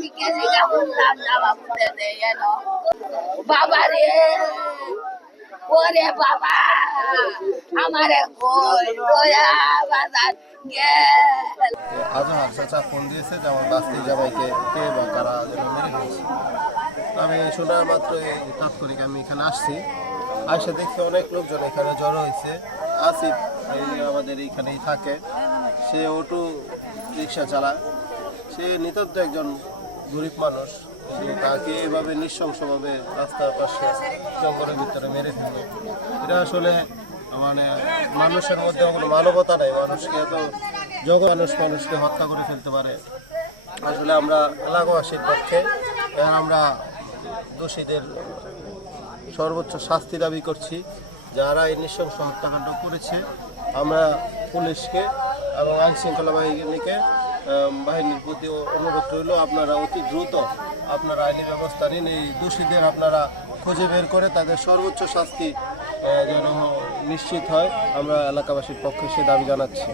আমি কেজি শুনলাম না বাবুতে এলো বাবা রে ওরে বাবা আমারে কই কয়া বাজার গেল। আজহার চাচা ফোন দিয়েছে যে আমার বাস্তি জামাইকে কে বা কারা যেন মেরে ফেলছে। আমি শোনার মাত্রই তাৎক্ষণিক আমি এখানে আসছি, আসে দেখছি অনেক লোকজন এখানে জড়ো হয়েছে। আসিফ এই আমাদের এইখানেই থাকে, সে অটো রিক্সা চালায়, সে নিতান্ত একজন গরিব মানুষ, সে তাকে এভাবে নৃশংসভাবে রাস্তার পাশে জঙ্গলের ভিতরে মেরে ফেললো। এটা আসলে মানে মানুষের মধ্যে কোনো মানবতা নেই, মানুষকে এত মানুষকে হত্যা করে ফেলতে পারে। আসলে আমরা এলাকাবাসীর পক্ষে আমরা দোষীদের সর্বোচ্চ শাস্তি দাবি করছি। যারা এই নৃশংস হত্যাকাণ্ড করেছে, আমরা পুলিশকে এবং আইনশৃঙ্খলা বাহিনীর প্রতি অনুরোধ রইল, আপনারা অতি দ্রুত আপনারা আইনি ব্যবস্থা নিন, এই দোষীদের আপনারা খুঁজে বের করে তাদের সর্বোচ্চ শাস্তি যেন নিশ্চিত হয়। আমরা এলাকাবাসীর পক্ষে সে দাবি জানাচ্ছি।